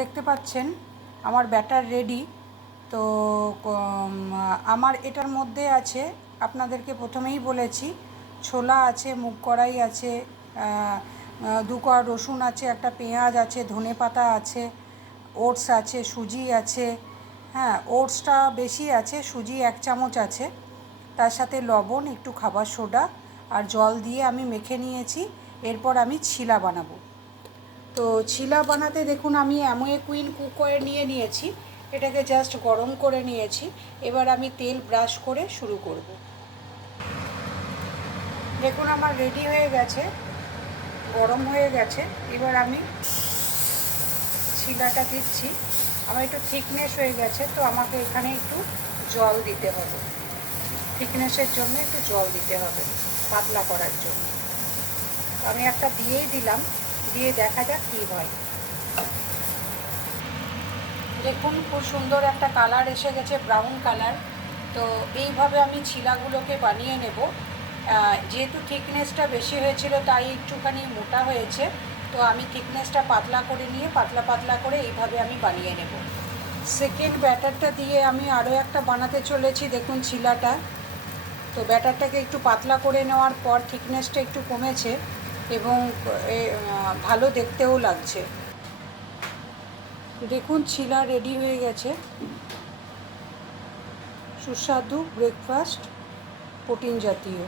দেখতে পাচ্ছেন আমার ব্যাটার রেডি। তো আমার এটার মধ্যে আছে, আপনাদেরকে প্রথমেই বলেছি, ছোলা আছে, মুগ কড়াই আছে, 2 কোয়া রসুন আছে, একটা পেঁয়াজ আছে, ধনেপাতা আছে, ওটস আছে, সুজি আছে। হ্যাঁ, ওটসটা বেশি আছে, সুজি 1 চামচ আছে, তার সাথে লবণ, একটু খাবার সোডা আর জল দিয়ে আমি মেখে নিয়েছি। এরপর আমি ছিলা বানাবো। তো ছিলা বানাতে দেখুন আমি অ্যামোয়ে কুইন কুকওয়্যার নিয়েছি, এটাকে জাস্ট গরম করে নিয়েছি। এবার আমি তেল ব্রাশ করে শুরু করব। দেখুন আমার রেডি হয়ে গেছে, গরম হয়ে গেছে। এবার আমি ছিলাটা দিচ্ছি। আমার একটু থিকনেস হয়ে গেছে, তো আমাকে এখানে একটু জল দিতে হবে, থিকনেসের জন্য একটু জল দিতে হবে পাতলা করার জন্য। আমি একটা দিয়েই দিলাম, দিয়ে দেখা যাক কী হয়। দেখুন খুব সুন্দর একটা কালার এসে গেছে, ব্রাউন কালার। তো এইভাবে আমি ছিলাগুলোকে বানিয়ে নেব। যেহেতু থিকনেসটা বেশি হয়েছিল তাই একটুখানি মোটা হয়েছে, তো আমি থিকনেসটা পাতলা করে নিয়ে পাতলা পাতলা করে এইভাবে আমি বানিয়ে নেব। সেকেন্ড ব্যাটারটা দিয়ে আমি আরও একটা বানাতে চলেছি। দেখুন ছিলাটা, তো ব্যাটারটাকে একটু পাতলা করে নেওয়ার পর থিকনেসটা একটু কমেছে এবং ভালো দেখতেও লাগছে। দেখুন ছিলা রেডি হয়ে গেছে। সুস্বাদু ব্রেকফাস্ট, প্রোটিন জাতীয়।